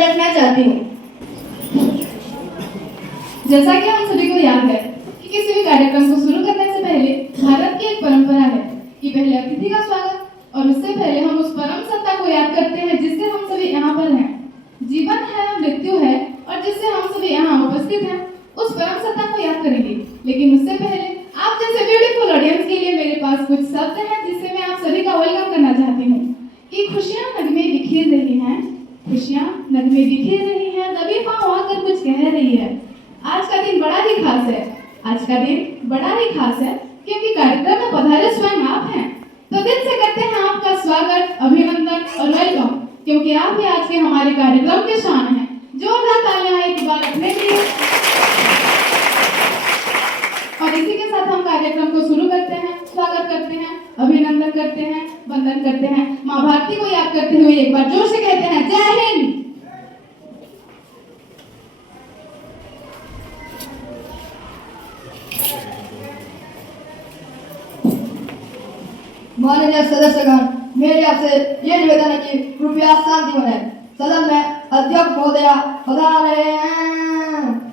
नजर रखना चाहती हूँ। जैसा कि हम सभी को याद है कि किसी भी कार्यक्रम को शुरू करने से पहले भारत की एक परंपरा है कि पहले अतिथि का स्वागत और उससे पहले हम उस परम सत्ता को याद करते हैं जिससे हम सभी यहाँ पर हैं। जीवन है, मृत्यु है और जिससे हम सभी यहाँ उपस्थित हैं, उस परम सत्ता को याद करेंगे। लेकिन उससे पहले आप जैसे ब्यूटीफुल ऑडियंस के लिए मेरे पास कुछ शब्द हैं जिससे मैं आप सभी का वेलकम करना चाहती हूँ कि खुशियाँ नगमे बिखेर रही हैं, खुशियाँ नगमे बिखेर रही हैं, दबी पाँव आकर कुछ कह रही है। आज का दिन बड़ा ही खास है, आज का दिन बड़ा ही खास है क्योंकि कार्यक्रम में पधारे स्वयं आप हैं। तो दिल से करते हैं आपका स्वागत, अभिनंदन और वेलकम, क्योंकि आप ही आज के हमारे कार्यक्रम के शान हैं। जोरदार तालियां एक बार अपने लिए। और इसी के साथ हम कार्यक्रम को शुरू करते हैं, स्वागत करते हैं, अभिनंदन करते हैं, वंदन करते हैं, माँ भारती को याद करते हुए एक बार जोर से कहते हैं जय हिंद। माननीय सदस्यगण, मेरे आपसे ये निवेदन है कि कृपया शांति बनाए। सदन में अध्यक्ष महोदया पधार रहे हैं।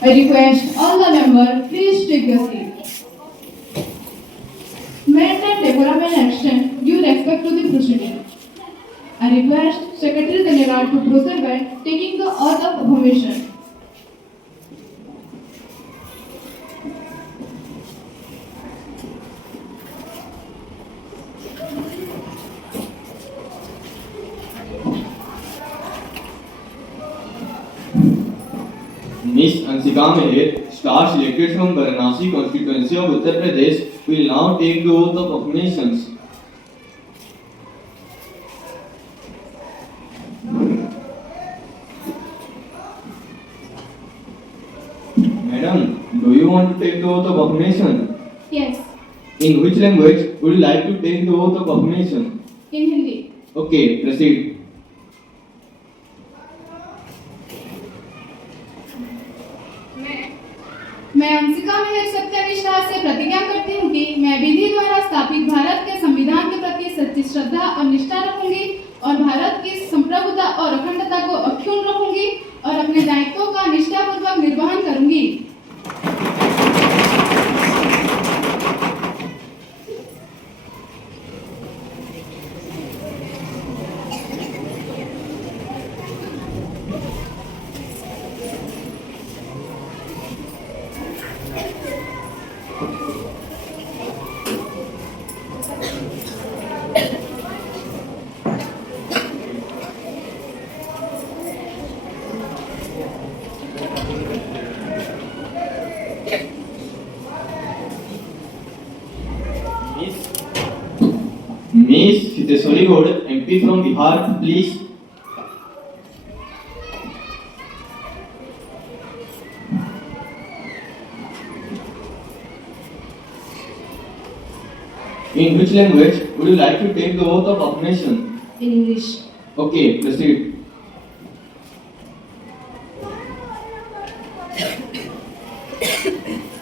I request all the members please take your seat. Maintain decorum and extend due respect to the proceeding. I request Secretary General to proceed by taking the oath of affirmation. Miss Ansika Meher, star selected from Varanasi constituency of Uttar Pradesh, will now take the oath of affirmations. Madam, do you want to take the oath of affirmation? Yes, In which language would you like to take the oath of affirmation? in Hindi. Okay, proceed. मैं अंशिका मेहर सत्यनिष्ठा से प्रतिज्ञा करती हूँ कि मैं विधि द्वारा स्थापित भारत के संविधान के प्रति सच्ची श्रद्धा और निष्ठा रखूंगी और भारत की संप्रभुता और अखंडता को अक्षुण्ण रखूंगी और अपने दायित्वों का निष्ठापूर्वक निर्वहन करूंगी। Miss Chiteswari Gaud, MP from Bihar, please. In which language would you like to take the oath of affirmation? In English. Okay, proceed.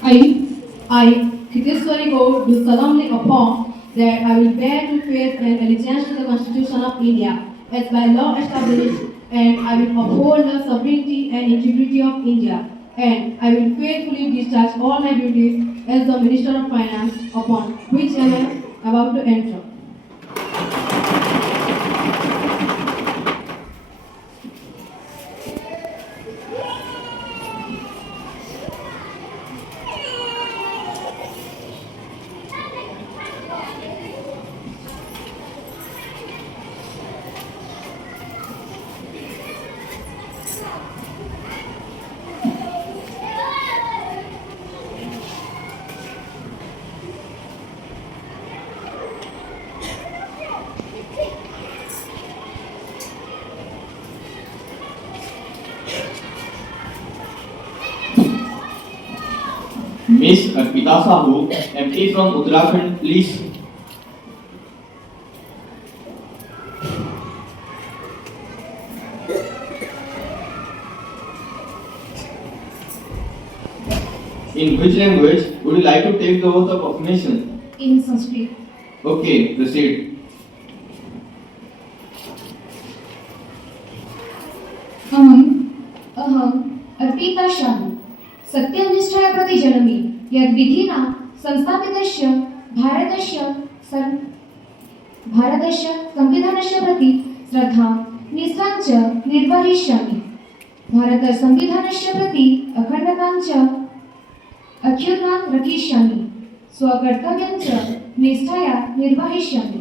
I, Chiteswari Gaud, do solemnly affirm that I will bear true faith and allegiance to the Constitution of India as by law established, and I will uphold the sovereignty and integrity of India, and I will faithfully discharge all my duties as the Minister of Finance upon which I am about to enter. Miss Arpita Sahu, MP from Uttarakhand, please. In which language would you like to take the oath of affirmation? In Sanskrit. Okay, proceed. अहम अर्पिताशामि सत्यनिष्ठया प्रतिजनमि यद्विधिना संस्थापितस्य भारतस्य संविधानस्य प्रति श्रद्धां निष्ठां च निर्वहिष्यामि भारतसंविधानस्य प्रति अखण्डतां च अक्षुण्णां रक्षिष्यामि स्वकर्तव्यं च निष्ठया निर्वहिष्यामि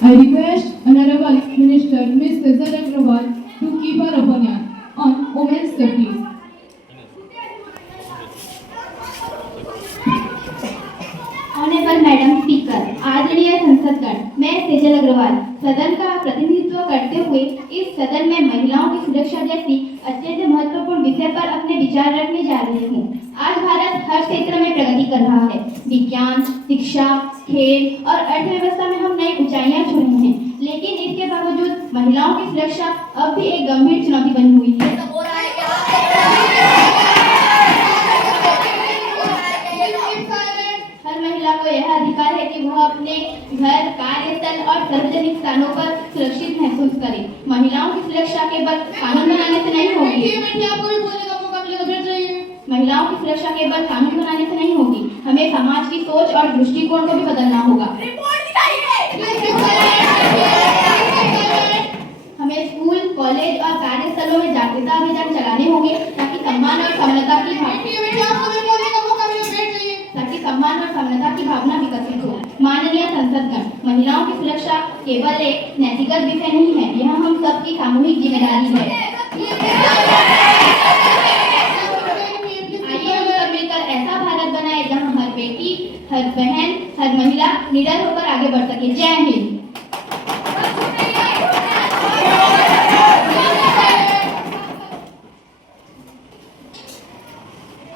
I request Honorable Minister Ms. Sejal Agrawal to keep her opinion on women's safety. Honourable madam speaker, आदरणीय संसदगण, मैं सेजल अग्रवाल सदन का प्रतिनिधित्व करते हुए इस सदन में महिलाओं की सुरक्षा जैसी अत्यंत महत्वपूर्ण विषय पर अपने विचार रखने जा रही हूँ। आज भारत हर क्षेत्र में प्रगति कर रहा है। विज्ञान, शिक्षा, खेल और अर्थव्यवस्था में हम नई ऊंचाइयां छुई हैं, लेकिन इसके बावजूद महिलाओं की सुरक्षा अब भी एक गंभीर चुनौती बनी हुई है। हर महिला को यह अधिकार है कि वह अपने घर, कार्यस्थल और सार्वजनिक स्थानों पर सुरक्षित महसूस करे। महिलाओं की सुरक्षा केवल कानून बनाने से नहीं होगी। महिलाओं की सुरक्षा केवल कानून बनाने से नहीं होगी, हमें समाज की सोच और दृष्टिकोण को भी बदलना होगा। हमें स्कूल, कॉलेज और कार्यस्थलों में जागरूकता अभियान चलाने होंगे ताकि सम्मान और समानता की भावना विकसित हो। माननीय संसदगण, महिलाओं की सुरक्षा केवल एक नैतिकता विषय नहीं है, यह हम सबकी सामूहिक जिम्मेदारी है। आइए हम सब मिलकर ऐसा भारत बनाए जहां हर बेटी, हर बहन, हर महिला निडर होकर आगे बढ़ सके। जय Hind.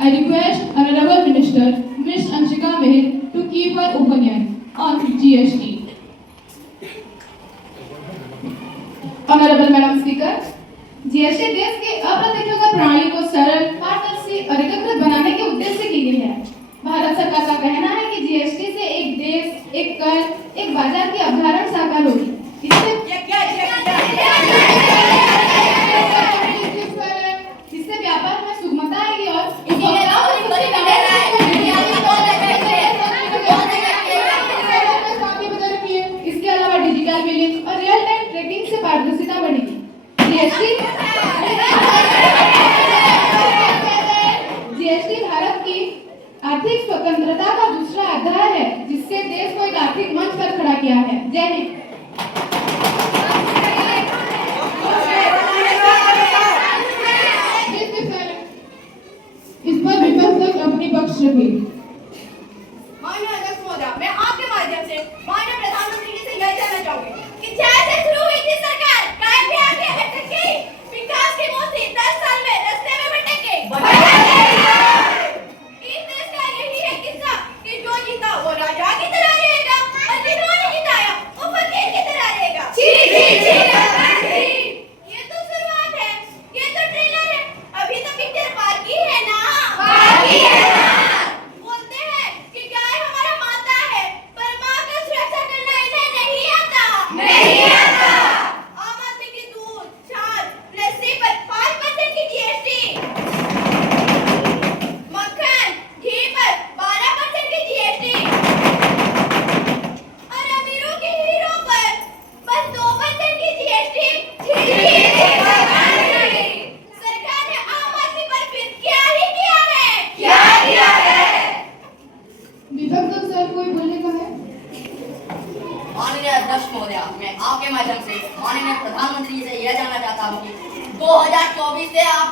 I request Honorable Minister Ms. Anshika Mahil to keep her opinion on GST. Honourable madam speaker, GST देश की अप्रत्यक्ष कर प्रणाली को सरल, पारदर्शी और एकीकृत बनाने के उद्देश्य से की गई है। भारत सरकार का कहना है कि जीएसटी से एक देश, एक कर, एक बाजार की अवधारणा साकार होगी। इससे व्यापार में सुगमता आएगी और इसके अलावा डिजिटल बिलिंग और रियल टाइम ट्रैकिंग से पारदर्शिता बढ़ेगी। जीएसटी भारत की आर्थिक स्वतंत्रता का दूसरा अध्याय है, जिससे देश को एक आर्थिक मंच पर खड़ा किया है। जय हिंद। इस पर विपक्ष अपनी पक्ष रखे। माननीय अध्यक्ष महोदय, मैं आपके माध्यम से माननीय प्रधानमंत्री जी से यह जानना चाहूंगी कि जैसे शुरू हुई थी सरकार, कायम भी आगे हटके विकास की मोती 10 साल में रास्ते में भटके। इस देश का यही है किस्सा कि जो जीता वो राजा की तरह रहेगा और जिन्होंने जिताया वो फकीर की तरह रहेगा। ये तो शुरुआत है, ये तो ट्रेलर है, अभी तो पिक्चर बाकी है ना। वो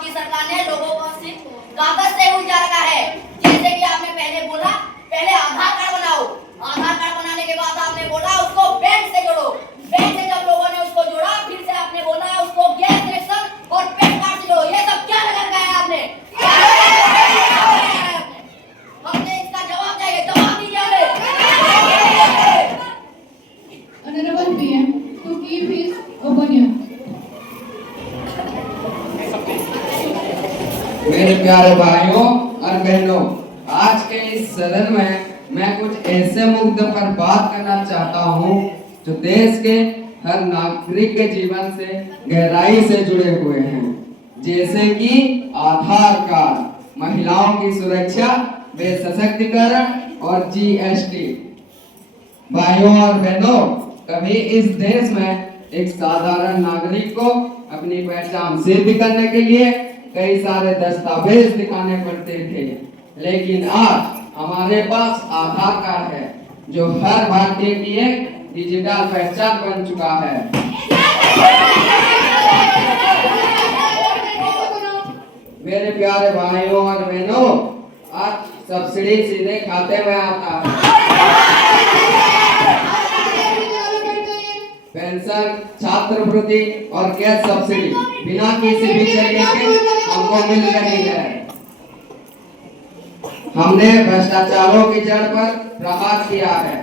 आपकी सरकार ने लोगों को सिर्फ कागज से उलझा रखा है। जैसे कि आपने पहले बोला, पहले आधार कार्ड बनाओ, आधार कार्ड बनाने के बाद आपने बोला उसको बैंक से जोड़ो, बैंक से जब लोगों ने उसको जोड़ा फिर से आपने बोला उसको गैस कनेक्शन और पैन कार्ड से जोड़ो। ये सब क्या लगा रखा है आपने? हमने इसका जवाब चाहिए, जवाब दीजिए हमें। Honorable PM to give his opinion. मेरे प्यारे भाइयों और बहनों, आज के इस सदन में मैं कुछ ऐसे मुद्दों पर बात करना चाहता हूँ जो देश के हर नागरिक के जीवन से गहराई से जुड़े हुए हैं, जैसे कि आधार कार्ड, महिलाओं की सुरक्षा व सशक्तिकरण और जीएसटी। भाइयों और बहनों, कभी इस देश में एक साधारण नागरिक को अपनी पहचान सिद्ध करने के लिए कई सारे दस्तावेज दिखाने पड़ते थे, लेकिन आज हमारे पास आधार कार्ड है जो हर भारतीय की एक डिजिटल पहचान बन चुका है। मेरे प्यारे भाइयों और बहनों, आज सब्सिडी सीधे खाते में आता है। पेंशन, छात्रवृत्ति और गैस सब्सिडी बिना किसी भी चर्या के हमको मिल रही है। हमने भ्रष्टाचारों की जड़ पर प्रहार किया है,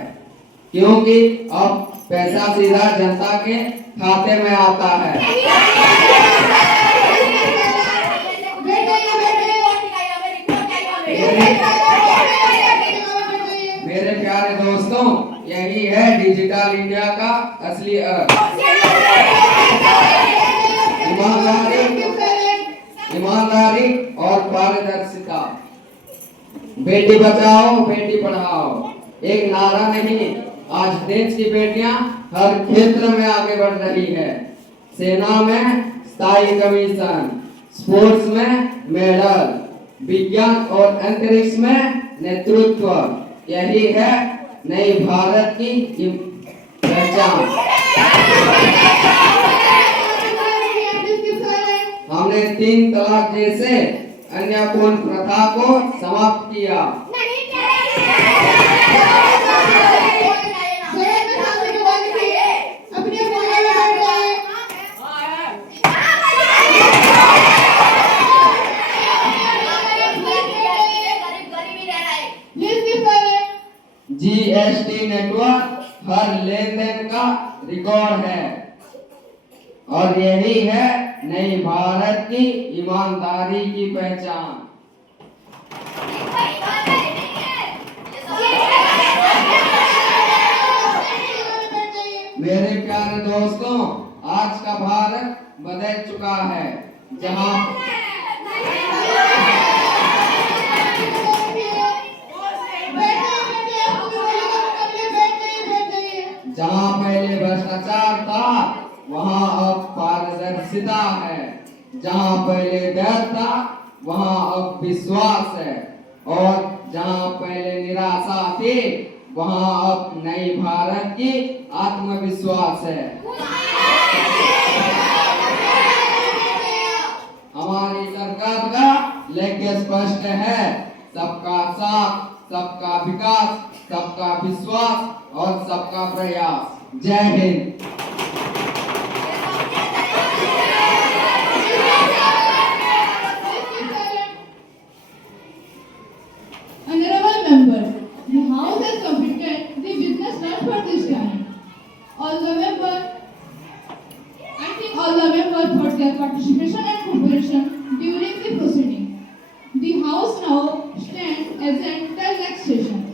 क्योंकि अब पैसा सीधा जनता के खाते में आता है। मेरे प्यारे दोस्तों, यही है डिजिटल इंडिया का असली अर्थ। ईमानदारी और पारदर्शिता। बेटी बचाओ बेटी पढ़ाओ एक नारा नहीं, आज देश की बेटियां हर क्षेत्र में आगे बढ़ रही है। सेना में स्थायी कमीशन, स्पोर्ट्स में मेडल, विज्ञान और अंतरिक्ष में नेतृत्व। यही है नई भारत की पहचान। हमने 3 तलाक जैसे अन्यायपूर्ण प्रथा को समाप्त किया। जीएसटी नेटवर्क हर लेन देन का रिकॉर्ड है, और यही है नई भारत की ईमानदारी की पहचान। मेरे प्यारे दोस्तों, आज का भारत बदल चुका है, जहां पहले भ्रष्टाचार था वहां अब पारदर्शिता है, जहां पहले डर था वहां अब विश्वास है, और जहां पहले निराशा थी वहां अब नई भारत की आत्मविश्वास है। हमारी सरकार का लक्ष्य स्पष्ट है, सबका साथ, सबका विकास, सबका विश्वास और सबका प्रयास। जय Hind. Honorable member, the House has completed the business done for this time. All the members, I think all the members for their participation and cooperation during the proceeding. The House now stands adjourned till next session.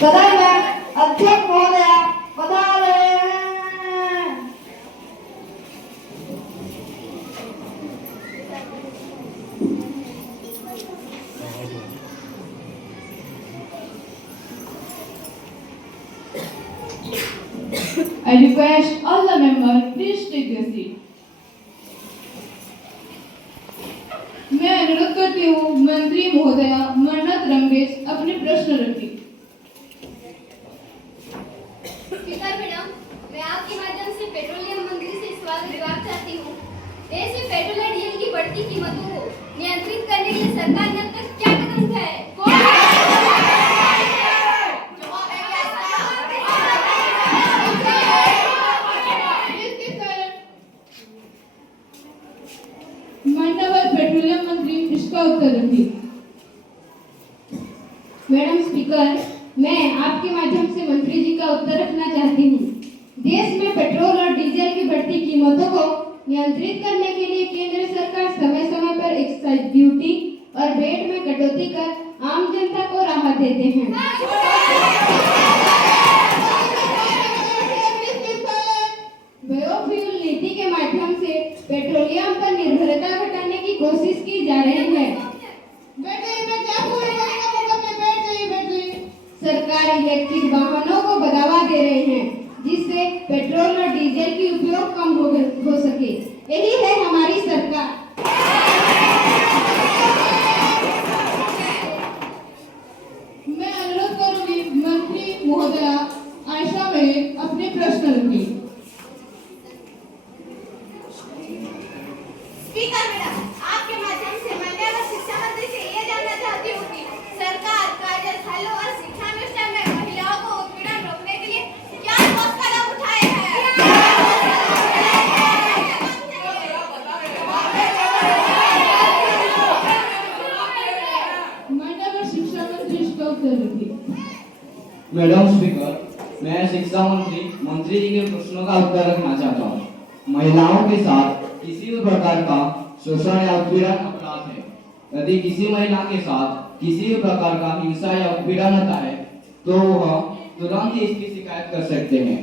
सदन में अध्यक्ष महोदय पधार रहे हैं। I request all the members please take their seat. मैं अनुरोध करती हूँ मंत्री महोदया मन्नत रमेश अपने प्रश्न रखें। स्पीकर मैडम, मैं आपके माध्यम से पेट्रोलियम मंत्री से सवाल जवाब चाहती हूँ। देश में पेट्रोल और डीजल की बढ़ती कीमतों को नियंत्रित करने के लिए सरकार ने अब तक क्या कदम उठाए है? माननीय पेट्रोलियम मंत्री इसका उत्तर रखिए। मैडम स्पीकर, मैं आपके माध्यम से मंत्री जी का उत्तर रखना चाहती हूँ। देश में पेट्रोल और डीजल की बढ़ती कीमतों को नियंत्रित करने के लिए केंद्र सरकार समय समय पर एक्साइज ड्यूटी और वैट में कटौती कर आम जनता को राहत देते हैं। बायोफ्यूल नीति के माध्यम से पेट्रोलियम पर निर्भरता घटाने की कोशिश की जा रही है। सरकार इलेक्ट्रिक वाहनों को बढ़ावा दे रहे हैं, जिससे पेट्रोल और डीजल की उपयोग कम हो सके। यही है हमारी सरकार। मैं अनुरोध करूंगी मंत्री महोदया आयशा में अपने प्रश्न रखिए। स्पीकर मैडम, आपके माध्यम से माननीय शिक्षा मंत्री से ये जानना चाहती हूँ कि सरकार कार्यस्थलों और शिक्षानुष्ठान में महिलाओं को उत्पीड़न रोकने के लिए क्या ठोस कदम उठाए हैं? माननीय शिक्षा मंत्री इसका उत्तर रखिए। मैडम स्पीकर, मैं शिक्षा मंत्री जी के प्रश्नों का उत्तर रखना चाहता हूँ। महिलाओं के साथ किसी भी प्रकार का शोषण या उत्पीड़न अपराध है। यदि किसी महिला के साथ किसी भी प्रकार का हिंसा या उत्पीड़न होता है तो वह तुरंत ही इसकी शिकायत कर सकते हैं।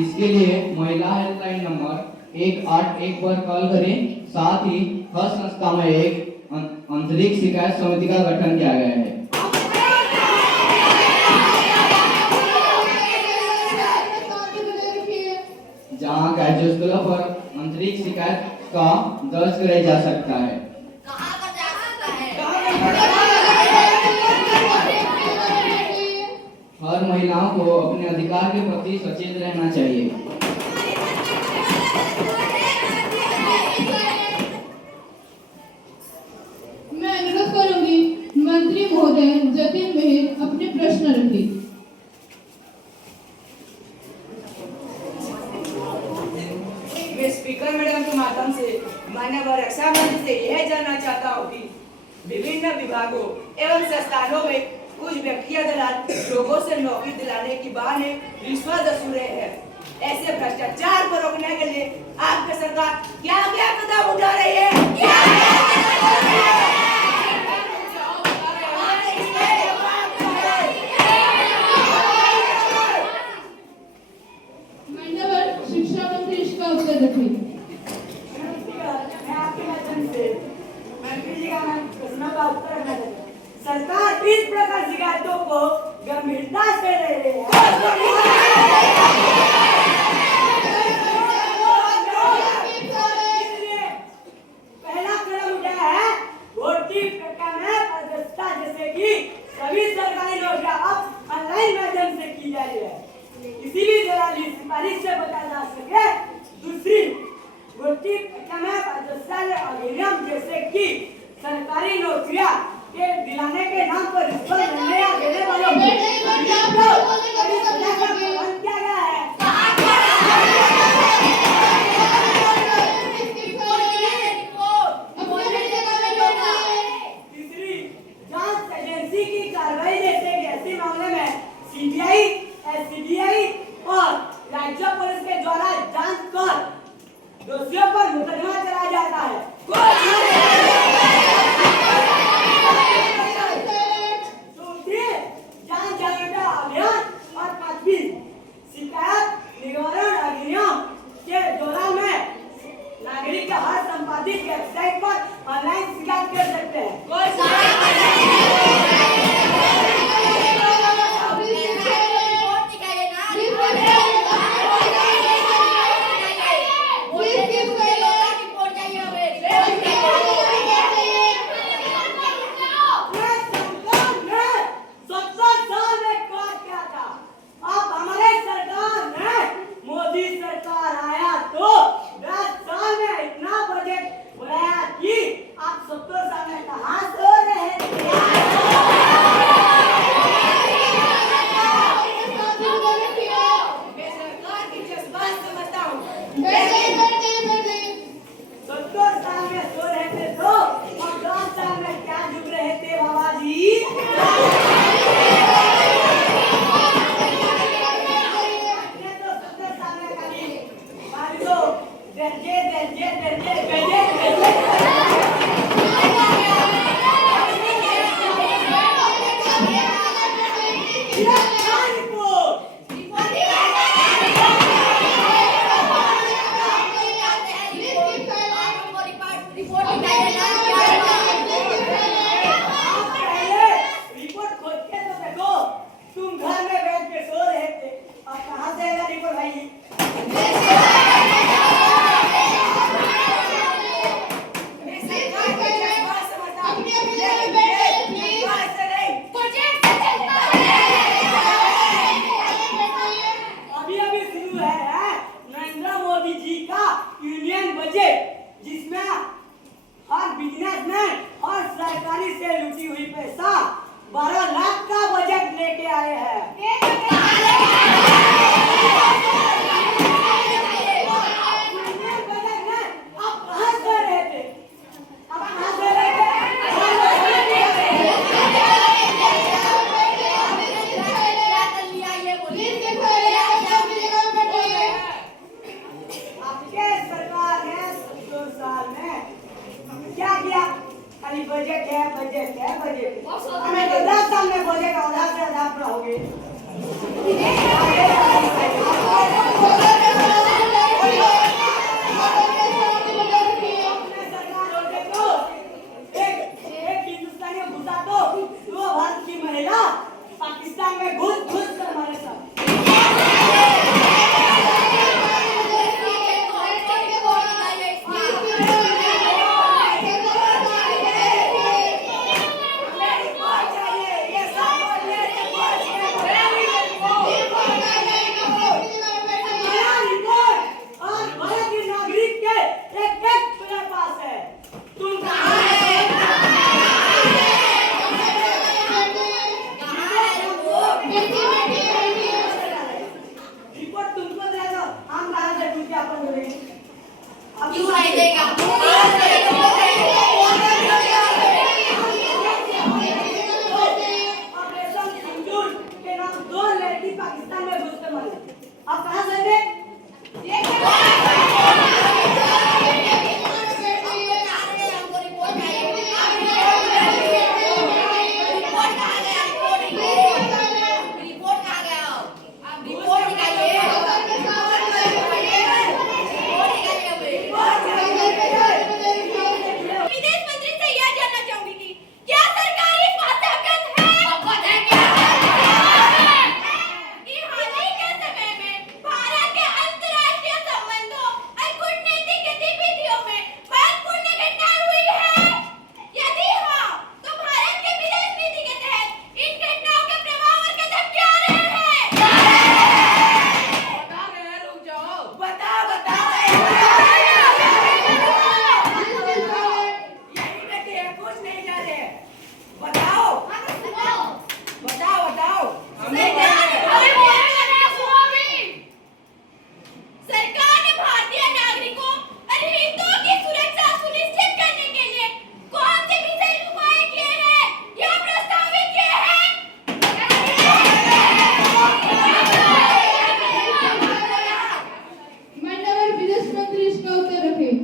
इसके लिए महिला हेल्पलाइन नंबर 181 पर कॉल करें। साथ ही हर संस्था में एक आंतरिक शिकायत समिति का गठन किया गया है, जहां कार्यस्थलों पर आंतरिक शिकायत का दर्ज कराया जा सकता है। हर महिलाओं को अपने अधिकार के प्रति सचेत रहना चाहिए। मैं अनुरोध करूंगी मंत्री महोदय जतिन मेहर अपने प्रश्न रखिए। मैं स्पीकर मैडम के माध्यम से माननीय रक्षा मंत्री से यह जानना चाहता हूँ कि विभिन्न विभागों एवं संस्थानों में कुछ व्यक्तियां दलाल लोगों से नौकरी दिलाने की बहाने रिश्वत वसूल रहे हैं। ऐसे भ्रष्टाचार को रोकने के लिए आपकी सरकार क्या क्या कदम उठा रही है? शिक्षा मंत्री इसका उत्तर रखिए। सरकार इस प्रकार शिकायतों को गंभीरता से ले रही है। पहला कदम उठाया है भर्ती प्रक्रिया में पारदर्शिता, जैसे कि सभी सरकारी नौकरियां अब ऑनलाइन माध्यम से की जा रही है। किसी भी दलाली सिफारिश से बचा जा सके। दूसरी, भर्ती प्रक्रिया में पारदर्शिता अधिनियम, जैसे कि सरकारी नौकरियां के दिलाने के नाम पर रिश्वत लेने या देने वालों को कड़ी सजा का प्रावधान किया गया है। तीसरी, जांच एजेंसी की कार्रवाई, जैसे कि ऐसे मामले में सीबीआई, एससीबीआई और राज्य पुलिस के द्वारा जांच कर दोषियों पर मुकदमा चलाया जाता है। 70 साल में सो रहे थे तो और 10 साल में क्या झुक रहे थे बाबा जी? आपने तो 70 साल में खाली दर्जे रिपोर्ट खोज के तो देखो, तुम घर में बैठ के सो रहे थे और कहाँ से आएगा रिपोर्ट भाई? अभी शुरू है नरेंद्र मोदी जी का यूनियन बजट, जिसमें हर बिजनेसमैन और सरकारी से लूटी हुई पैसा 12 लाख का बजट लेके आए हैं। यूनियन बजट में आप कहाँ से रहे थे? आप कहाँ से रहे थे? आपके सरकार ने 70 साल में क्या किया? खाली बजट है। हमें तो 10 साल में बजट आधा से आधा पूरा हो गए। अपने सरकार होते तो एक हिंदुस्तानी घुसा तो 2 भारत की महिला पाकिस्तान में घुस कर मारे सब। रिपोर्ट तुमको दे दो, हम बाहर से पूछ के अपन बोलेंगे। अब क्यों नहीं देगा? ऑपरेशन सिंदूर के नाम 2 लड़की पाकिस्तान में घुस कर मरी। अब कहाँ से दे? विदेश मंत्री से यह जानना चाहूंगी कि क्या सरकार इस बात से अवगत है कि हाल ही के समय में भारत के अंतर्राष्ट्रीय संबंधों और कूटनीतिक गतिविधियों में महत्वपूर्ण घटनाएं हुई है? यदि हाँ, तो भारत के विदेश नीति के तहत इन घटनाओं के प्रभाव और कदम क्या रहे हैं? रुक जाओ। यही बैठे हैं, कुछ नहीं जा रहे। बताओ। सरकार ने भारतीय नागरिकों और हितों की सुरक्षा सुनिश्चित करने के लिए कौन से विशेष उपाय किए हैं या प्रस्तावित किए हैं? माननीय विदेश मंत्री इसका उत्तर रखें।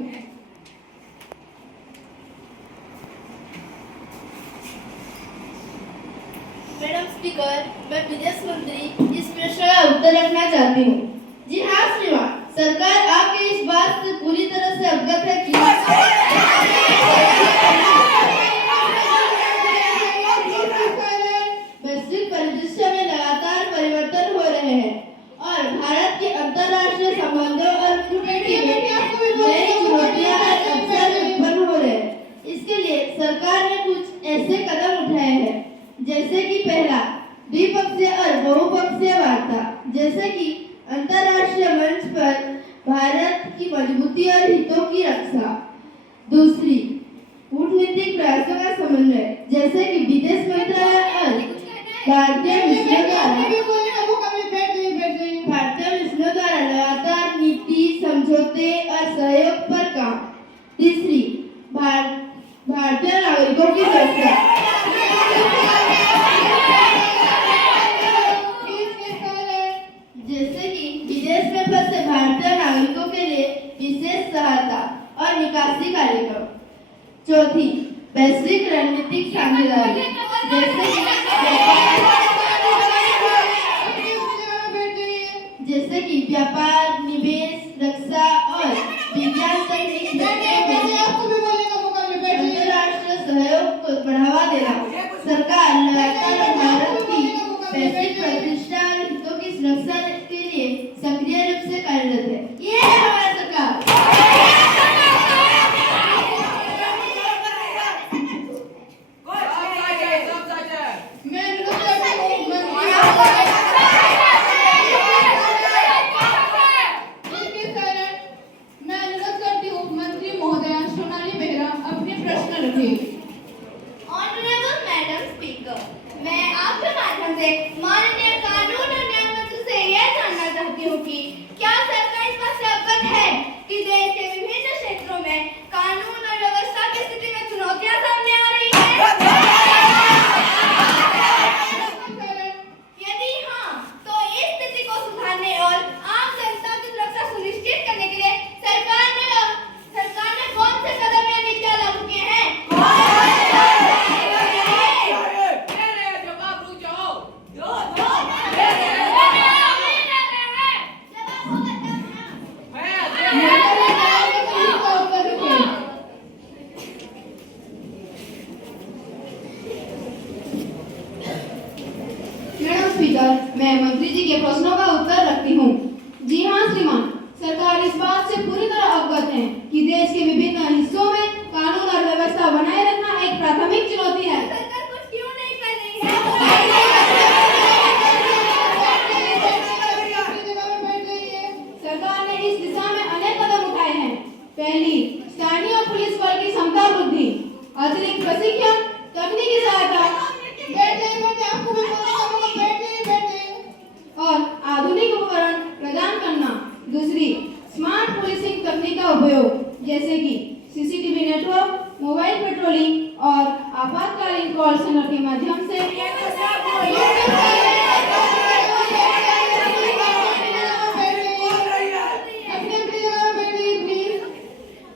मैडम स्पीकर, मैं विदेश मंत्री इस प्रश्न का उत्तर रखना चाहती हूँ। जी हाँ श्रीमान, सरकार आपके इस बात से पूरी तरह से अवगत है कि वैश्विक परिदृश्य में लगातार परिवर्तन हो रहे हैं और भारत के अंतर्राष्ट्रीय संबंधों और कूटनीति में नई चुनौतियां और अवसर उत्पन्न हो रहे हैं। इसके लिए सरकार ने कुछ ऐसे कदम उठाए हैं, जैसे कि पहला, द्विपक्षीय और बहुपक्षीय वार्ता, जैसे कि अंतर्राष्ट्रीय मंच पर भारत की मजबूती और हितों की रक्षा। दूसरी, कूटनीतिक प्रयासों का समन्वय, जैसे कि विदेश मंत्रालय और भारतीय मिशनों द्वारा लगातार नीति, समझौते और सहयोग पर काम। तीसरी, भारतीय नागरिकों की सुरक्षा। जैसे कि विदेश में फंसे भारतीय नागरिकों के लिए विशेष सहायता और निकासी कार्यक्रम। चौथी, वैश्विक रणनीतिक साझेदारी, जैसे कि व्यापार, निवेश, रक्षा और विज्ञान तकनीक, अंतर्राष्ट्रीय सहयोग को बढ़ावा देना। सरकार लगातार भारत की वैश्विक प्रतिष्ठा और हितों की सुरक्षा के लिए सक्रिय रूप से कार्यरत है। ये है हमारी सरकार। Honorable Madam Speaker, मैं आपके माध्यम से माननीय कानून और न्याय मंत्री से यह जानना चाहती हूँ कि क्या सरकार इस बात से अवगत है कि देश के विभिन्न क्षेत्रों में कानून और व्यवस्था की स्थिति में चुनौतियाँ सामने आ रही हैं? यदि हाँ, तो इस स्थिति को सुधारने और आम जनता की सुरक्षा सुनिश्चित करने के लिए सरकार ने कौन से कदम या नीतियाँ लागू किए हैं? मैडम स्पीकर, मैं मंत्री जी के प्रश्नों का उत्तर रखती हूँ। जी हाँ श्रीमान, सरकार इस बात से पूरी तरह अवगत है कि देश के विभिन्न हिस्सों में कानून और व्यवस्था बनाए रखना एक प्राथमिक चुनौती है। सरकार कुछ क्यों नहीं कर रही है? सरकार ने इस दिशा में अनेक कदम उठाए हैं। पहली, स्थानीय पुलिस बल की क्षमता वृद्धि, अतिरिक्त प्रशिक्षण, तकनीकी सहायता और आधुनिक उपकरण प्रदान करना। दूसरी, स्मार्ट पुलिसिंग तकनीक का उपयोग, जैसे कि सीसीटीवी नेटवर्क, मोबाइल पेट्रोलिंग और आपातकालीन कॉल सेंटर के माध्यम से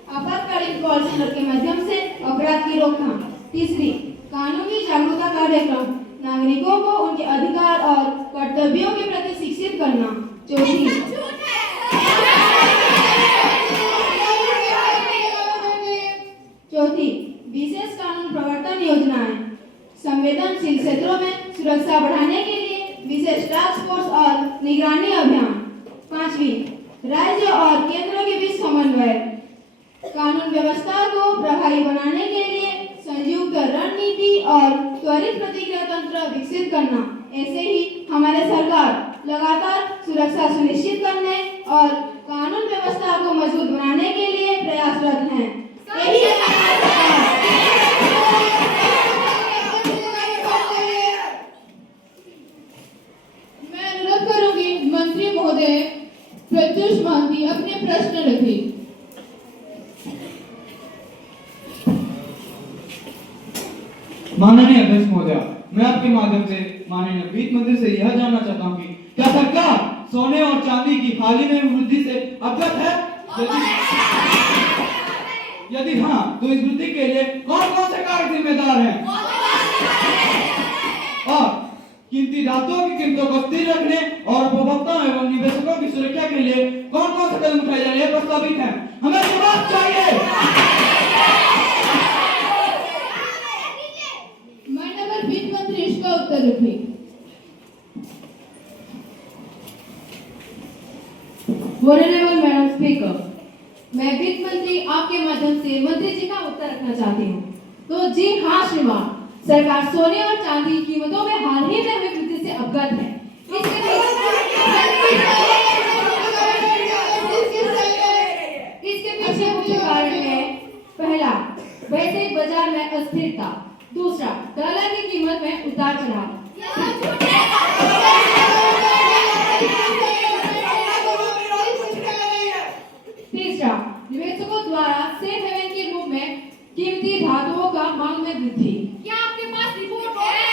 आपातकालीन कॉल सेंटर के माध्यम से अपराध की रोकथाम। तीसरी, कानूनी जागरूकता कार्यक्रम, नागरिकों को उनके अधिकार और कर्तव्यों के प्रति शिक्षित करना। चौथी, विशेष कानून प्रवर्तन योजनाएं, संवेदनशील क्षेत्रों में सुरक्षा बढ़ाने के लिए विशेष टास्क फोर्स और निगरानी अभियान। पांचवी, राज्य और केंद्र के बीच समन्वय, कानून व्यवस्था को प्रभावी बनाने के लिए संयुक्त रणनीति और त्वरित प्रतिक्रिया तंत्र विकसित करना। ऐसे ही हमारे सरकार लगातार सुरक्षा सुनिश्चित करने और कानून व्यवस्था को मजबूत बनाने के लिए प्रयासरत हैं। यही है हमारी सरकार। मैं अनुरोध करूंगी मंत्री महोदय प्रत्युष महांती अपने प्रश्न रखें। माननीय अध्यक्ष महोदय, मैं आपके माध्यम से माननीय वित्त मंत्री से यह जानना चाहता हूँ कि क्या सरकार सोने और चांदी की हाल ही में वृद्धि से अवगत है? यदि हाँ, तो इस वृद्धि के लिए कौन कौन से कारक जिम्मेदार हैं? और कीमती धातुओं की कीमतों को स्थिर रखने और उपभोक्ताओं एवं निवेशकों की सुरक्षा के लिए कौन कौन से कदम उठाए जाने प्रस्तावित हैं? हमें जवाब चाहिए। माननीय वित्त मंत्री इसका उत्तर रखें। Honorable Madam Speaker, मैं वित्त मंत्री आपके माध्यम से मंत्री जी का उत्तर रखना चाहती हूँ। तो जी हाँ श्रीमान, सरकार सोने और चांदी की कीमतों में हाल ही में हुई वृद्धि से अवगत है। इसके पीछे मुख्य कारण है, पहला, वैश्विक बाजार में अस्थिरता, दूसरा, डॉलर की कीमत में उतार चढ़ाव। निवेशकों द्वारा सेफ हेवन के रूप में कीमती धातुओं का मांग में वृद्धि। क्या आपके पास रिपोर्ट है?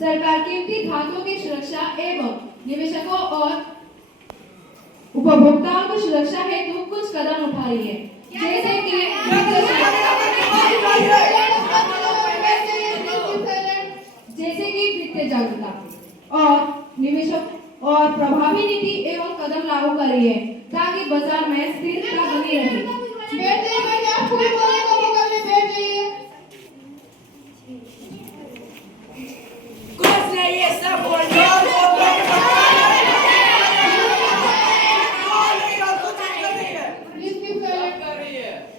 सरकार कीमती धातुओं की सुरक्षा एवं निवेशकों और उपभोक्ताओं की सुरक्षा हेतु कुछ कदम उठा रही है, जैसे कि वित्तीय जागरूकता और निवेशक और प्रभावी नीति एवं कदम लागू कर रही है ताकि बाजार में स्थिरता बनी रहे। आपको भी बोलने का मौका मिले, बैठ जाइए। कुछ नहीं ये सब बोल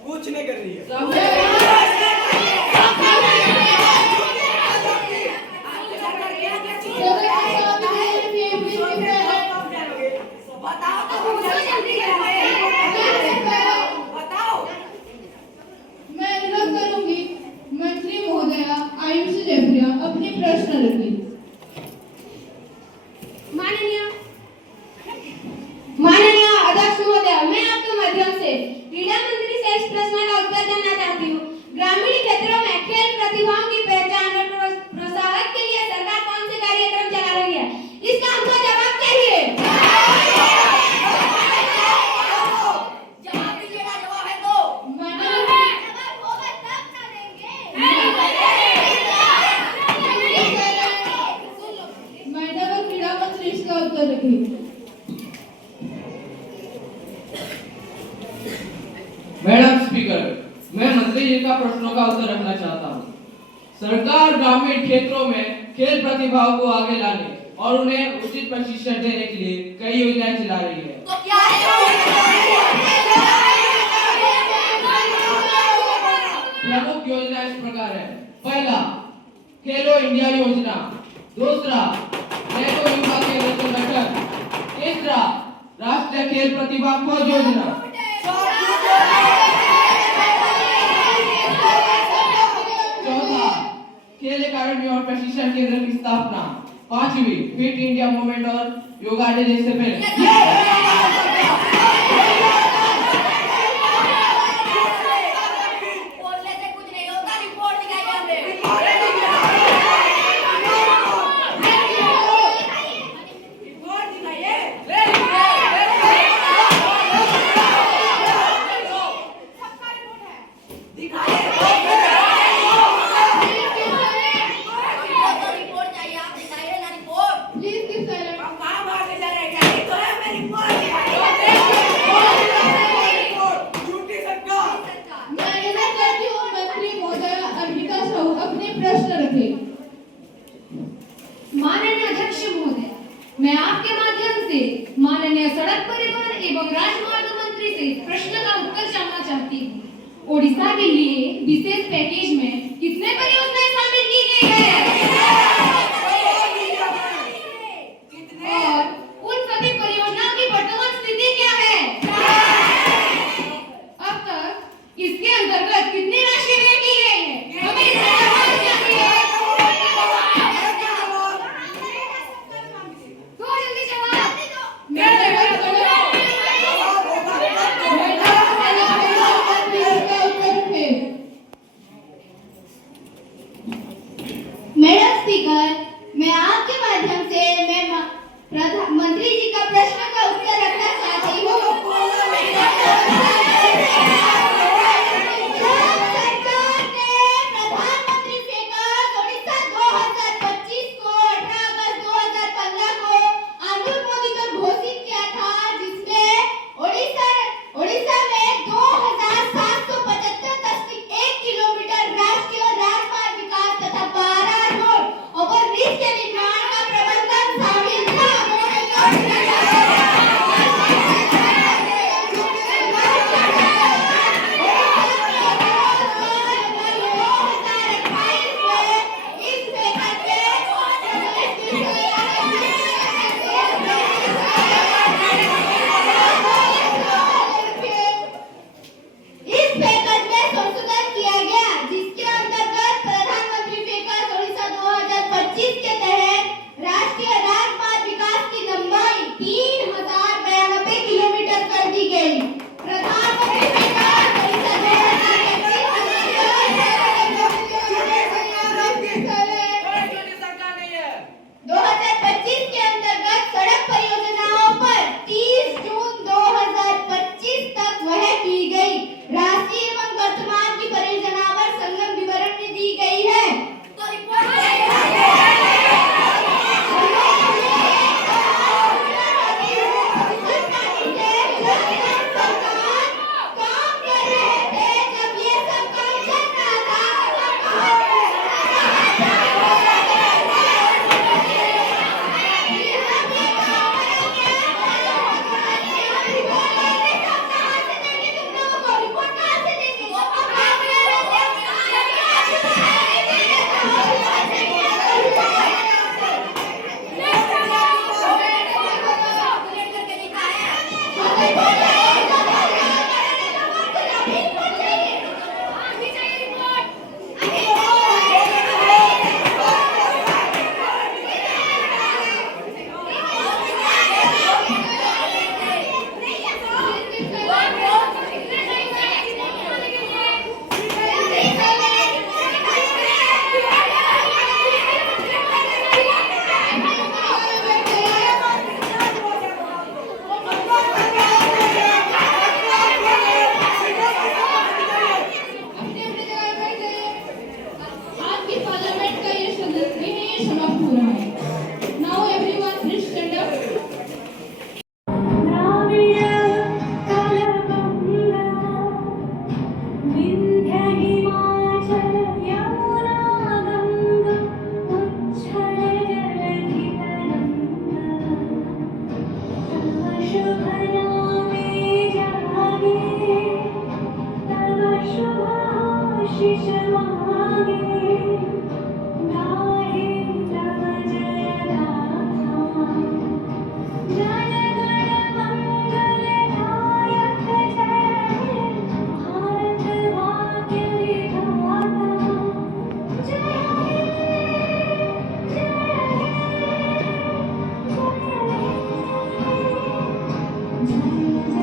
कुछ नहीं कर रही है। मैं अनुरोध करूंगी मंत्री महोदया आयुषी जयप्रिया अपने प्रश्न रखें। माननीय अध्यक्ष महोदय, मैं आपके माध्यम से क्रीड़ा मंत्री से इस प्रश्न का उत्तर देना चाहती हूँ। ग्रामीण क्षेत्रों में खेल प्रतिभाओं की पहचान और प्रोत्साहन के लिए सरकार कौन से कार्यक्रम चला रही है? इसका हमको जवाब चाहिए। जवाब दीजिएगा, जवाब है तो। मैडम और क्रीड़ा मंत्री इसका उत्तर रखें। मैडम स्पीकर, मैं मंत्री जी का प्रश्नों का उत्तर रखना चाहता हूँ। सरकार ग्रामीण क्षेत्रों में खेल प्रतिभाओं को आगे लाने और उन्हें उचित प्रशिक्षण देने के लिए कई योजनाएं चला रही है। तो क्या है? प्रमुख योजना इस प्रकार है। पहला, खेलो इंडिया योजना। दूसरा, नेहरू युवा केंद्र संगठन। तीसरा, राष्ट्रीय खेल प्रतिभा खोज योजना। चौथा, खेल अकादमी और प्रशिक्षण केंद्र की स्थापना। पांचवी, फिट इंडिया मूवमेंट और योगा डे जैसे पहले। बोलने से कुछ नहीं होता, रिपोर्ट दिखाइए हमें। रिपोर्ट चाहिए, आप दिखाइए ना रिपोर्ट। Please keep silent. मैं अनुरोध करती हूँ मंत्री महोदया अर्पिता साहू अपने प्रश्न रखें। माननीय अध्यक्ष महोदय, मैं आपके माध्यम से माननीय सड़क परिवहन एवं राजमार्ग मंत्री से इस प्रश्न का उत्तर जानना चाहती हूँ। ओडिशा के लिए विशेष पैकेज में कितने परियोजनाएं शामिल की गई है और उन सभी परियोजनाओं की वर्तमान स्थिति क्या है? अब तक इसके अंतर्गत कितनी राशि व्यय की गई है? हमें इसका जवाब चाहिए। दो जल्दी जवाब। मैडम स्पीकर, मैं आपके माध्यम से प्रधानमंत्री जी का प्रश्न का उत्तर रखना चाहती हूँ। सरकार ने प्रधानमंत्री से ओडिशा 2025 को 18 अगस्त 2015 को अनुमोदित और घोषित किया था, जिसमें ओडिशा में 2775.1 किलोमीटर राष्ट्रीय राजमार्ग विकास तथा 12 रोड ओवरब्रिज के निर्माण का प्रबंधन शामिल था। छाया